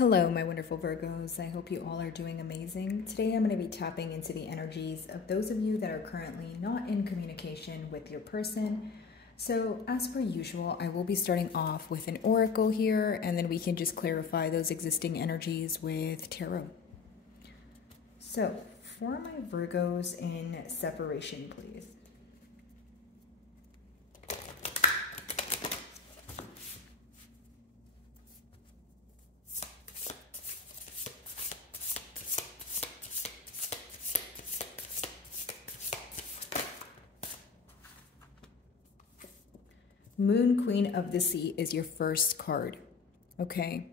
Hello, my wonderful Virgos. I hope you all are doing amazing. Today I'm going to be tapping into the energies of those of you that are currently not in communication with your person. So, as per usual, I will be starting off with an oracle here, and then we can just clarify those existing energies with tarot. So, for my Virgos in separation, please. Moon Queen of the Sea is your first card, okay?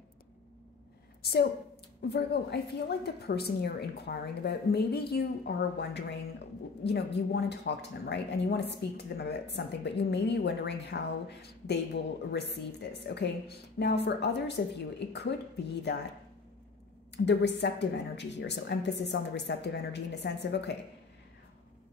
So, Virgo, I feel like the person you're inquiring about, maybe you are wondering, you want to talk to them, right? And you want to speak to them about something, but you may be wondering how they will receive this, okay? Now, for others of you, it could be that the receptive energy here, so emphasis on the receptive energy in the sense of, okay,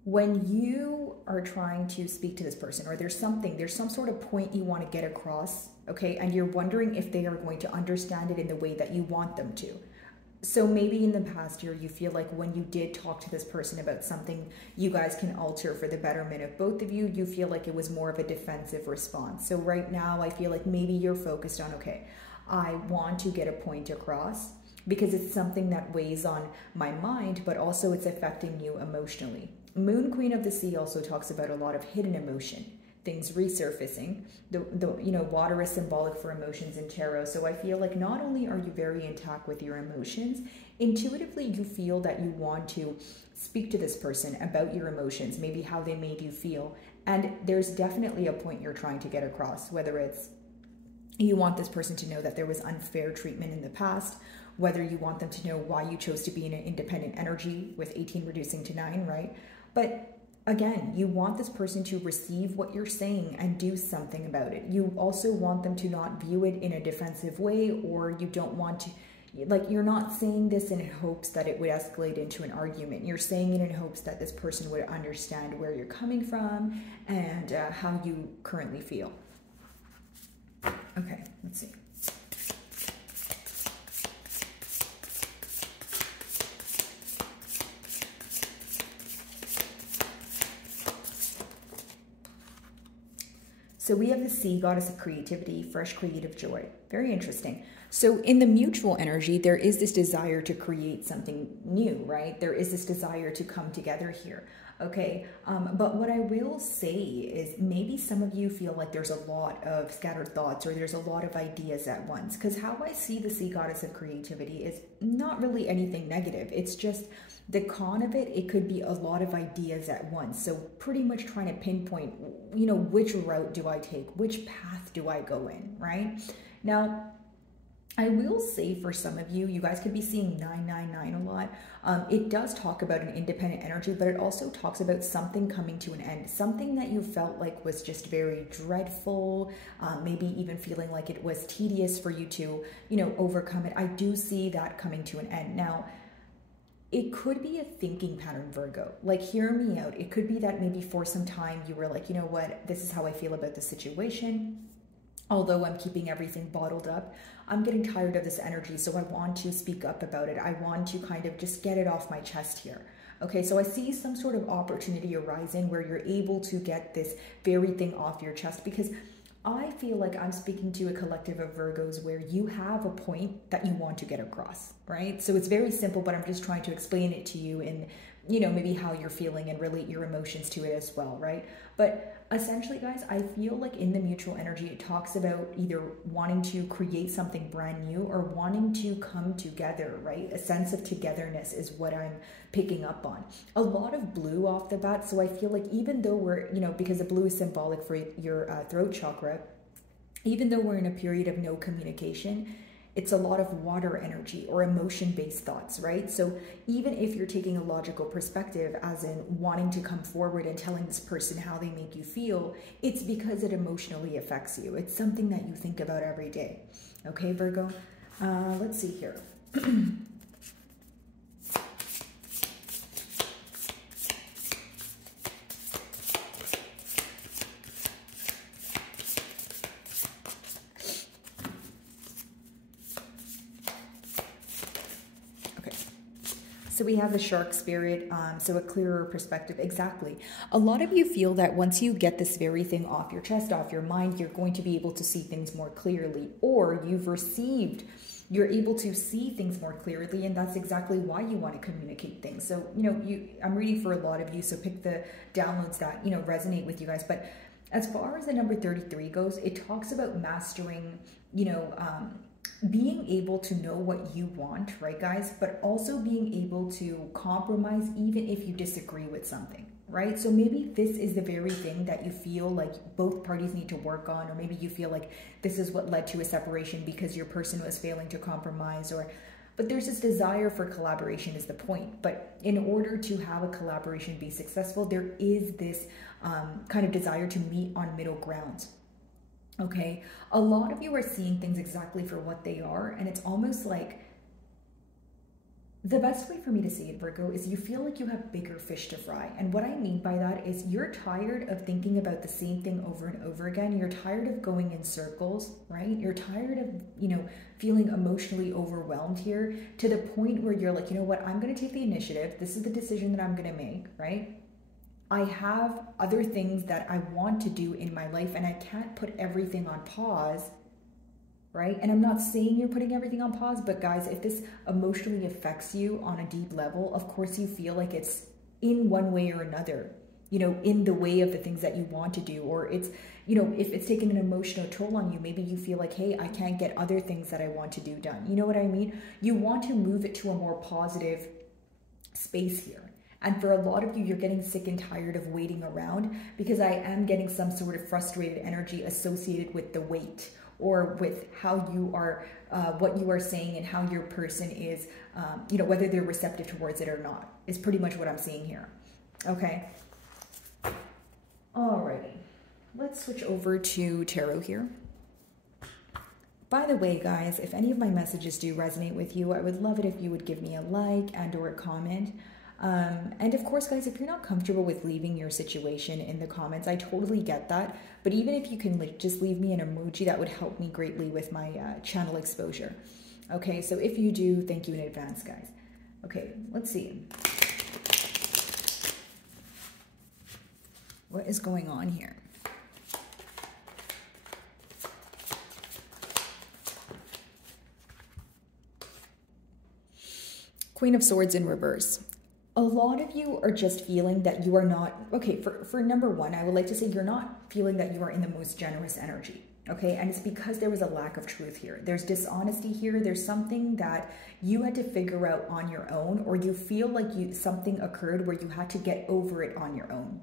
when you are trying to speak to this person, or there's some sort of point you want to get across, okay, and you're wondering if they are going to understand it in the way that you want them to. So maybe in the past year, you feel like when you did talk to this person about something you guys can alter for the betterment of both of you, you feel like it was more of a defensive response. So right now, I feel like maybe you're focused on, okay, I want to get a point across because it's something that weighs on my mind, but also it's affecting you emotionally. Moon Queen of the Sea also talks about a lot of hidden emotion, things resurfacing. Water is symbolic for emotions in tarot. So I feel like not only are you very intact with your emotions, intuitively you feel that you want to speak to this person about your emotions, maybe how they made you feel. And there's definitely a point you're trying to get across, whether it's you want this person to know that there was unfair treatment in the past, whether you want them to know why you chose to be in an independent energy with 18 reducing to 9, right? But again, you want this person to receive what you're saying and do something about it. You also want them to not view it in a defensive way, or you don't want to, like, you're not saying this in hopes that it would escalate into an argument. You're saying it in hopes that this person would understand where you're coming from and how you currently feel. Okay, let's see. So we have the Sea, goddess of creativity, fresh creative joy. Very interesting. So in the mutual energy, there is this desire to create something new, right? There is this desire to come together here, okay? But what I will say is maybe some of you feel like there's a lot of scattered thoughts, or there's a lot of ideas at once, because how I see the Sea, goddess of creativity is not really anything negative. It's just the con of it, it could be a lot of ideas at once. So pretty much trying to pinpoint, which route do I take? Which path do I go in, right? Now, I will say for some of you, you guys could be seeing 999 a lot. It does talk about an independent energy, but it also talks about something coming to an end, something that you felt like was just very dreadful, maybe even feeling like it was tedious for you to, overcome it. I do see that coming to an end. Now, it could be a thinking pattern, Virgo. Like, hear me out. It could be that maybe for some time you were like, you know what, this is how I feel about the situation. Although I'm keeping everything bottled up, I'm getting tired of this energy, so I want to speak up about it. I want to kind of just get it off my chest here. Okay, so I see some sort of opportunity arising where you're able to get this very thing off your chest, because I feel like I'm speaking to a collective of Virgos where you have a point that you want to get across, right? So it's very simple, but I'm just trying to explain it to you in, maybe how you're feeling and relate your emotions to it as well, right? But essentially, guys, I feel like in the mutual energy, it talks about either wanting to create something brand new or wanting to come together, right? A sense of togetherness is what I'm picking up on. A lot of blue off the bat. So I feel like even though we're, because the blue is symbolic for your throat chakra, even though we're in a period of no communication, it's a lot of water energy or emotion-based thoughts, right? So even if you're taking a logical perspective, as in wanting to come forward and telling this person how they make you feel, it's because it emotionally affects you. It's something that you think about every day. Okay, Virgo? Let's see here. So we have the shark spirit, so a clearer perspective. Exactly. A lot of you feel that once you get this very thing off your chest, off your mind, you're going to be able to see things more clearly, or you're able to see things more clearly, and that's exactly why you want to communicate things. So, I'm reading for a lot of you, so pick the downloads that, resonate with you guys. But as far as the number 33 goes, it talks about mastering, being able to know what you want, right, guys? But also being able to compromise even if you disagree with something, right? So maybe this is the very thing that you feel like both parties need to work on, or maybe you feel like this is what led to a separation because your person was failing to compromise, but there's this desire for collaboration is the point. But in order to have a collaboration be successful, there is this kind of desire to meet on middle ground. Okay, a lot of you are seeing things exactly for what they are, and it's almost like the best way for me to say it, Virgo, is you feel like you have bigger fish to fry. And what I mean by that is you're tired of thinking about the same thing over and over again. You're tired of going in circles, right? You're tired of, feeling emotionally overwhelmed here to the point where you're like, you know what, I'm going to take the initiative. This is the decision that I'm going to make, right? I have other things that I want to do in my life, and I can't put everything on pause, right? And I'm not saying you're putting everything on pause, but guys, if this emotionally affects you on a deep level, of course you feel like it's in one way or another, in the way of the things that you want to do, or it's, if it's taking an emotional toll on you, maybe you feel like, hey, I can't get other things that I want to do done. You know what I mean? You want to move it to a more positive space here. And for a lot of you, you're getting sick and tired of waiting around, because I am getting some sort of frustrated energy associated with the wait, or with how you are, what you are saying and how your person is, whether they're receptive towards it or not, is pretty much what I'm seeing here. Okay. Alrighty. Let's switch over to tarot here. By the way, guys, if any of my messages do resonate with you, I would love it if you would give me a like and or a comment. And of course, guys, if you're not comfortable with leaving your situation in the comments, I totally get that. But even if you can just leave me an emoji, that would help me greatly with my channel exposure. Okay, so if you do, thank you in advance, guys. Okay, let's see. What is going on here? Queen of Swords in reverse. A lot of you are just feeling that you are not, okay, for number one, I would like to say you're not feeling that you are in the most generous energy, okay? And it's because there was a lack of truth here. There's dishonesty here. There's something that you had to figure out on your own, or you feel like something occurred where you had to get over it on your own.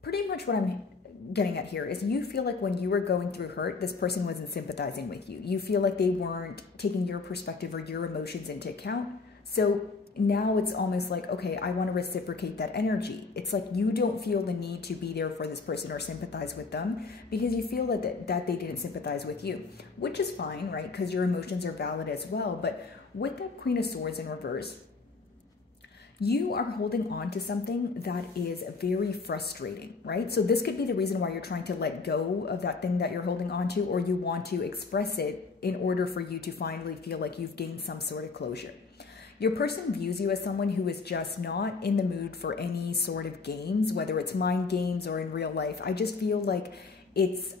Pretty much what I'm getting at here is you feel like when you were going through hurt, this person wasn't sympathizing with you. You feel like they weren't taking your perspective or your emotions into account. So now it's almost like, okay, I want to reciprocate that energy. It's like you don't feel the need to be there for this person or sympathize with them because you feel that they didn't sympathize with you, which is fine, right? Because your emotions are valid as well. But with that Queen of Swords in reverse, you are holding on to something that is very frustrating, right? So this could be the reason why you're trying to let go of that thing that you're holding on to, or you want to express it in order for you to finally feel like you've gained some sort of closure. Your person views you as someone who is just not in the mood for any sort of games, whether it's mind games or in real life. I just feel like it's,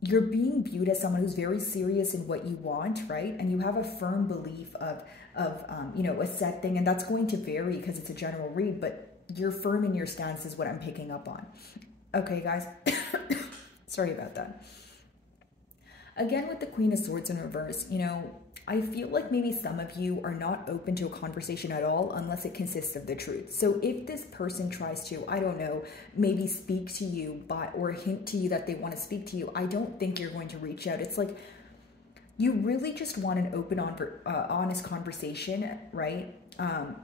you're being viewed as someone who's very serious in what you want, right? And you have a firm belief of a set thing, and that's going to vary because it's a general read, but you're firm in your stance is what I'm picking up on. Okay, guys, sorry about that. Again, with the Queen of Swords in reverse, I feel like maybe some of you are not open to a conversation at all unless it consists of the truth. So if this person tries to, I don't know, maybe speak to you or hint to you that they want to speak to you, I don't think you're going to reach out. It's like you really just want an open, honest conversation, right?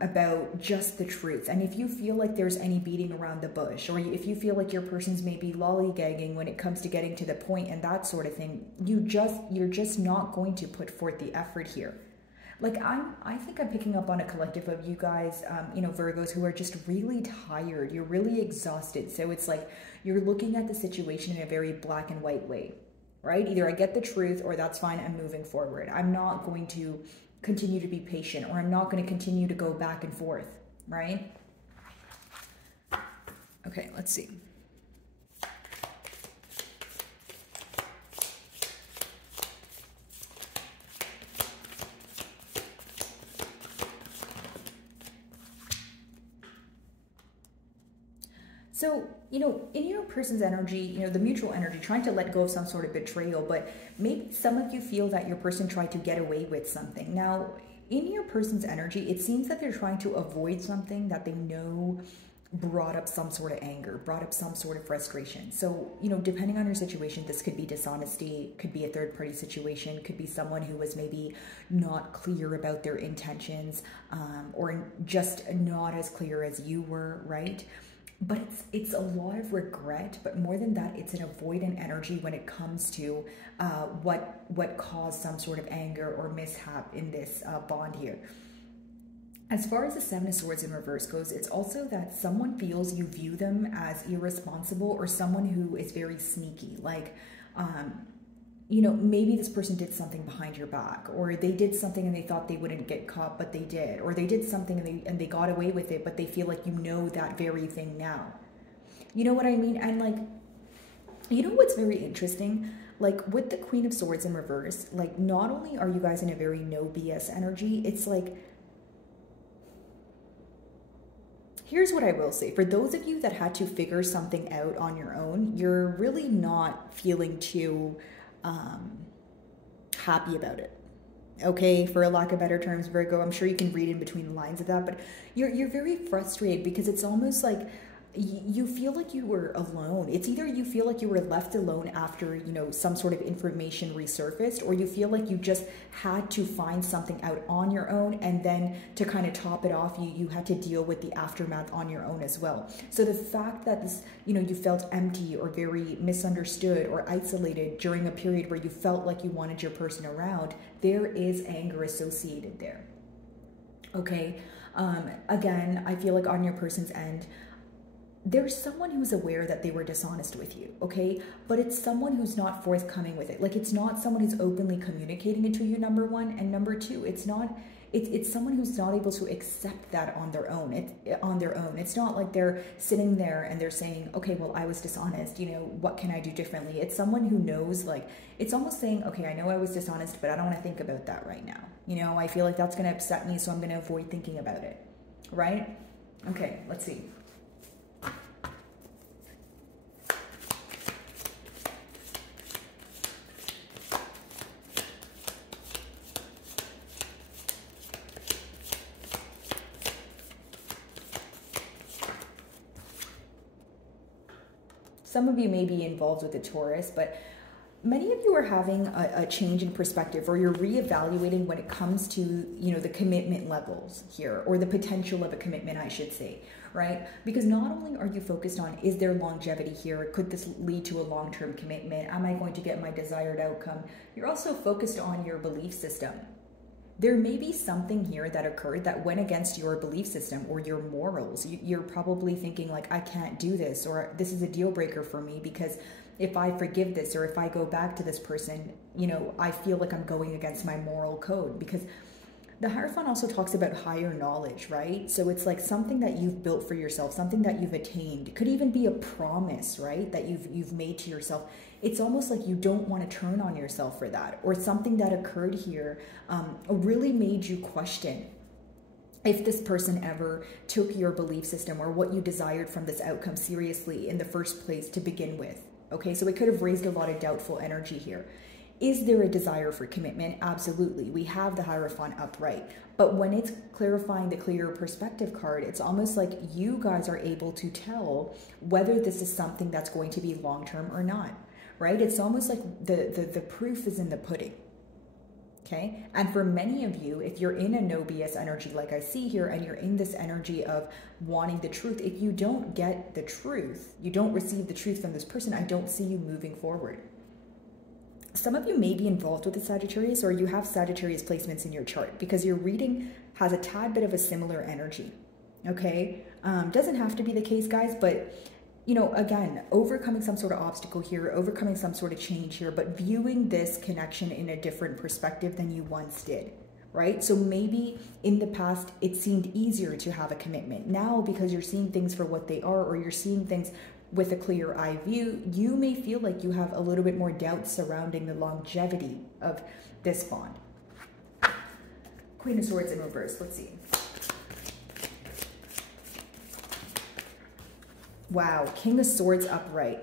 About just the truth. And if you feel like there's any beating around the bush, or if you feel like your person's maybe lollygagging when it comes to getting to the point and that sort of thing, you're just not going to put forth the effort here. Like I think I'm picking up on a collective of you guys, Virgos, who are just really tired. You're really exhausted. So it's like you're looking at the situation in a very black and white way, right? Either I get the truth or that's fine, I'm moving forward. I'm not going to continue to be patient, or I'm not going to continue to go back and forth, right? Okay, let's see. So, in your person's energy, the mutual energy, trying to let go of some sort of betrayal, but maybe some of you feel that your person tried to get away with something. Now, in your person's energy, it seems that they're trying to avoid something that they know brought up some sort of anger, brought up some sort of frustration. So, depending on your situation, this could be dishonesty, could be a third party situation, could be someone who was maybe not clear about their intentions, or just not as clear as you were, right? But it's a lot of regret, but more than that, it's an avoidant energy when it comes to what caused some sort of anger or mishap in this bond here. As far as the Seven of Swords in reverse goes, it's also that someone feels you view them as irresponsible, or someone who is very sneaky. Like, maybe this person did something behind your back, or they did something and they thought they wouldn't get caught, but they did, or they did something and they got away with it, but they feel like that very thing now. You know what I mean? And like, what's very interesting? Like with the Queen of Swords in reverse, like not only are you guys in a very no BS energy, it's like, here's what I will say. For those of you that had to figure something out on your own, you're really not feeling too happy about it. Okay, for a lack of better terms, Virgo, I'm sure you can read in between the lines of that, but you're very frustrated because it's almost like you feel like you were alone. It's either you feel like you were left alone after, some sort of information resurfaced, or you feel like you just had to find something out on your own, and then to kind of top it off, you had to deal with the aftermath on your own as well. So the fact that this, you felt empty or very misunderstood or isolated during a period where you felt like you wanted your person around, there is anger associated there. Okay. Again, I feel like on your person's end, there's someone who's aware that they were dishonest with you, okay? But it's someone who's not forthcoming with it. Like, it's not someone who's openly communicating it to you, number one. And number two, it's someone who's not able to accept that on their own. It's not like they're sitting there and they're saying, okay, well, I was dishonest, what can I do differently? It's someone who knows, like, it's almost saying, okay, I know I was dishonest, but I don't want to think about that right now. I feel like that's going to upset me, so I'm going to avoid thinking about it, right? Okay, let's see. Some of you may be involved with a Taurus, but many of you are having a change in perspective, or you're reevaluating when it comes to, the commitment levels here, or the potential of a commitment, I should say, right? Because not only are you focused on, is there longevity here? Could this lead to a long-term commitment? Am I going to get my desired outcome? You're also focused on your belief system. There may be something here that occurred that went against your belief system or your morals. You're probably thinking like, I can't do this, or this is a deal breaker for me because if I forgive this, or if I go back to this person, I feel like I'm going against my moral code. Because the Hierophant also talks about higher knowledge, right? So it's like something that you've built for yourself, something that you've attained. It could even be a promise, right, that you've made to yourself. It's almost like you don't want to turn on yourself for that, or something that occurred here really made you question if this person ever took your belief system or what you desired from this outcome seriously in the first place to begin with. Okay, so it could have raised a lot of doubtful energy here. Is there a desire for commitment? Absolutely. We have the Hierophant upright. But when it's clarifying the clearer perspective card, it's almost like you guys are able to tell whether this is something that's going to be long-term or not, right? It's almost like the proof is in the pudding. Okay. And for many of you, if you're in a no BS energy, like I see here, and you're in this energy of wanting the truth, if you don't get the truth, you don't receive the truth from this person, I don't see you moving forward. Some of you may be involved with the Sagittarius, or you have Sagittarius placements in your chart, because your reading has a tad bit of a similar energy. Okay. Doesn't have to be the case, guys, but again, overcoming some sort of obstacle here, overcoming some sort of change here, but viewing this connection in a different perspective than you once did. right? So maybe in the past, it seemed easier to have a commitment. Now, because you're seeing things for what they are, or you're seeing things with a clear eye view, you may feel like you have a little bit more doubt surrounding the longevity of this bond. Queen of Swords in reverse. Let's see. Wow, King of Swords upright.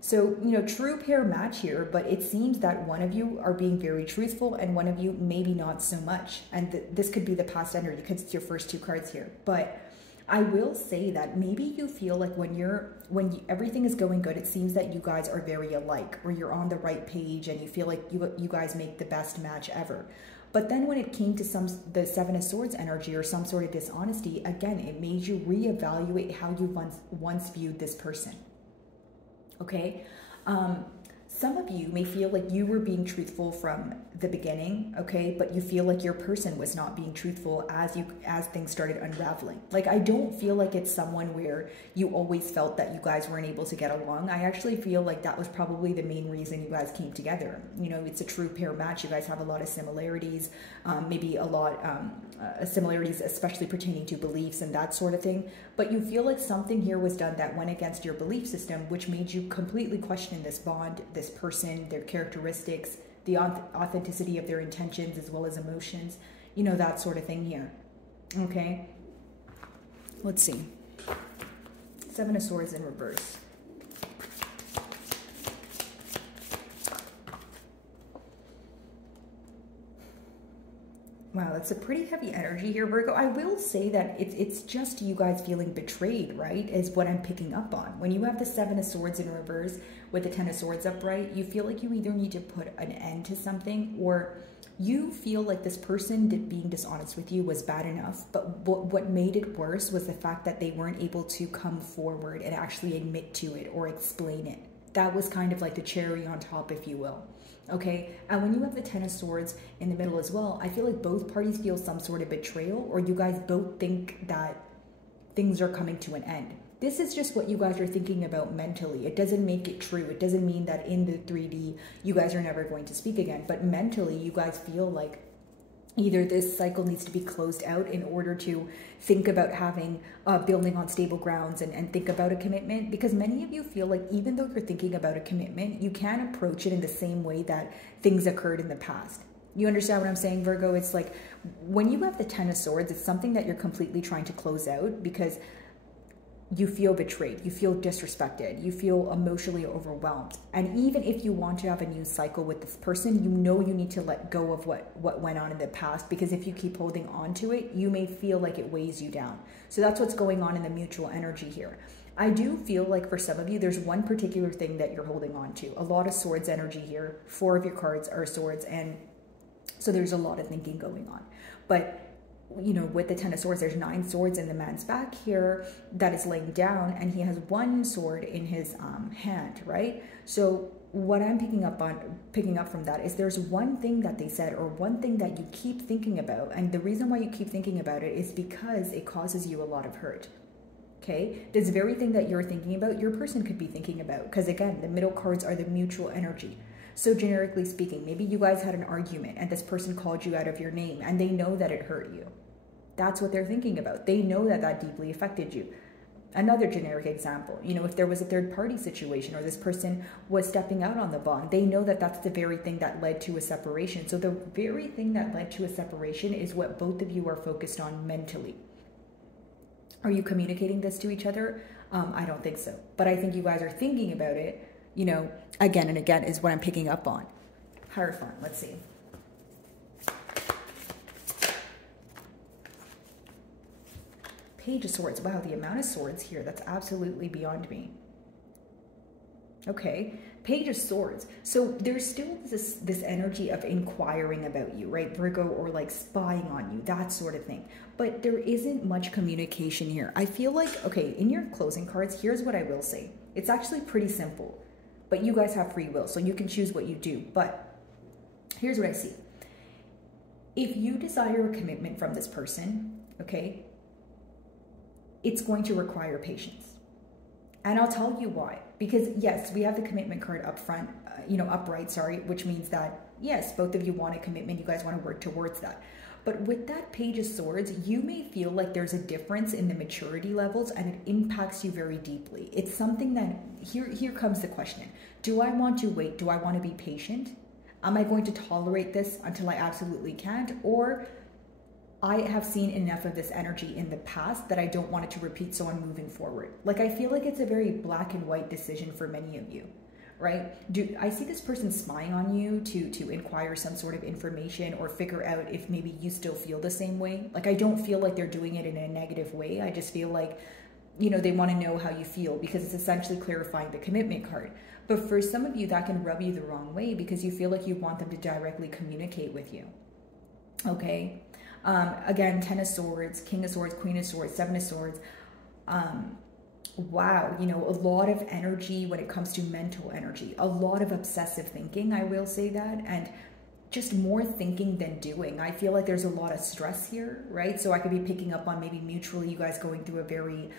So, you know, true pair match here, but it seems that one of you are being very truthful and one of you maybe not so much. And this could be the past energy because it's your first two cards here. But I will say that maybe you feel like when everything is going good, it seems that you guys are very alike, or you're on the right page and you feel like you guys make the best match ever. But then when it came to the Seven of Swords energy or some sort of dishonesty, again, it made you reevaluate how you once viewed this person. Okay? Some of you may feel like you were being truthful from the beginning, okay, but you feel like your person was not being truthful as things started unraveling. Like, I don't feel like it's someone where you always felt that you guys weren't able to get along. I actually feel like that was probably the main reason you guys came together. You know, it's a true pair match. You guys have a lot of similarities, maybe a lot similarities, especially pertaining to beliefs and that sort of thing. But you feel like something here was done that went against your belief system, which made you completely question this bond, this person, their characteristics, the authenticity of their intentions as well as emotions, you know, that sort of thing here. Okay, let's see. Seven of Swords in reverse. Wow, that's a pretty heavy energy here, Virgo. I will say that it's just you guys feeling betrayed, right, is what I'm picking up on. When you have the Seven of Swords in reverse with the Ten of Swords upright, you feel like you either need to put an end to something, or you feel like this person being dishonest with you was bad enough, but what made it worse was the fact that they weren't able to come forward and actually admit to it or explain it. That was kind of like the cherry on top, if you will. Okay, and when you have the Ten of Swords in the middle as well, I feel like both parties feel some sort of betrayal, or you guys both think that things are coming to an end. This is just what you guys are thinking about mentally. It doesn't make it true. It doesn't mean that in the 3D you guys are never going to speak again, but mentally you guys feel like either this cycle needs to be closed out in order to think about having building on stable grounds and think about a commitment, because many of you feel like even though you're thinking about a commitment, you can't approach it in the same way that things occurred in the past. You understand what I'm saying, Virgo? It's like when you have the Ten of Swords, it's something that you're completely trying to close out because you feel betrayed, you feel disrespected, you feel emotionally overwhelmed. And even if you want to have a new cycle with this person, you know you need to let go of what went on in the past, because if you keep holding on to it, you may feel like it weighs you down. So that's what's going on in the mutual energy here. I do feel like for some of you, there's one particular thing that you're holding on to. A lot of swords energy here. 4 of your cards are swords, and so there's a lot of thinking going on. But you know, with the Ten of Swords, there's 9 swords in the man's back here that is laying down, and he has 1 sword in his hand, right? So what I'm picking up from that is there's one thing that they said, or one thing that you keep thinking about, and the reason why you keep thinking about it is because it causes you a lot of hurt. Okay, this very thing that you're thinking about, your person could be thinking about, because again, the middle cards are the mutual energy. So generically speaking, maybe you guys had an argument and this person called you out of your name and they know that it hurt you. That's what they're thinking about. They know that that deeply affected you. Another generic example, you know, if there was a third party situation or this person was stepping out on the bond, they know that that's the very thing that led to a separation. So the very thing that led to a separation is what both of you are focused on mentally. Are you communicating this to each other? I don't think so. But I think you guys are thinking about it, you know, again and again is what I'm picking up on. Hierophant, let's see. Page of Swords. Wow, the amount of swords here, that's absolutely beyond me. Okay, Page of Swords. So there's still this energy of inquiring about you, right, Virgo, or like spying on you, that sort of thing. But there isn't much communication here. I feel like, okay, in your closing cards, here's what I will say. It's actually pretty simple, but you guys have free will, so you can choose what you do. But here's what I see. If you desire a commitment from this person, okay, it's going to require patience. And I'll tell you why. Because yes, we have the commitment card up front, upright, sorry, which means that yes, both of you want a commitment, you guys want to work towards that. But with that Page of Swords, you may feel like there's a difference in the maturity levels and it impacts you very deeply. It's something that, here comes the question. Do I want to wait? Do I want to be patient? Am I going to tolerate this until I absolutely can't? Or I have seen enough of this energy in the past that I don't want it to repeat, so I'm moving forward. Like, I feel like it's a very black and white decision for many of you, right? I see this person spying on you to inquire some sort of information or figure out if maybe you still feel the same way. Like, I don't feel like they're doing it in a negative way. I just feel like, you know, they want to know how you feel because it's essentially clarifying the commitment card. But for some of you, that can rub you the wrong way because you feel like you want them to directly communicate with you. Okay? Again, 10 of Swords, King of Swords, Queen of Swords, 7 of Swords. Wow, you know, a lot of energy when it comes to mental energy, a lot of obsessive thinking, I will say that, and just more thinking than doing. I feel like there's a lot of stress here, right? So I could be picking up on maybe mutually you guys going through a very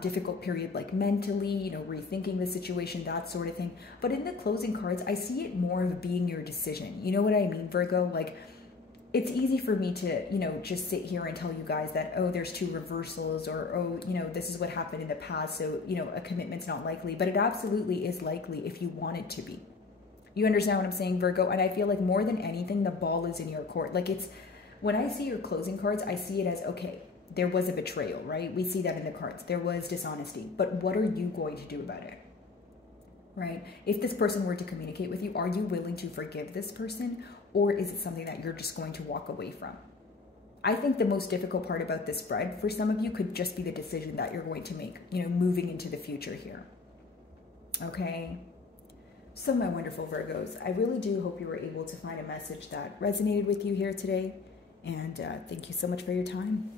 difficult period, like mentally, you know, rethinking the situation, that sort of thing. But in the closing cards, I see it more of being your decision. You know what I mean, Virgo? Like, it's easy for me to, you know, just sit here and tell you guys that, oh, there's 2 reversals, or, oh, you know, this is what happened in the past, so, you know, a commitment's not likely. But it absolutely is likely if you want it to be. You understand what I'm saying, Virgo? And I feel like more than anything, the ball is in your court. Like, it's, when I see your closing cards, I see it as, okay, there was a betrayal, right? We see that in the cards. There was dishonesty. But what are you going to do about it? Right? If this person were to communicate with you, are you willing to forgive this person? Or is it something that you're just going to walk away from? I think the most difficult part about this spread for some of you could just be the decision that you're going to make, you know, moving into the future here. Okay? So my wonderful Virgos, I really do hope you were able to find a message that resonated with you here today. And thank you so much for your time.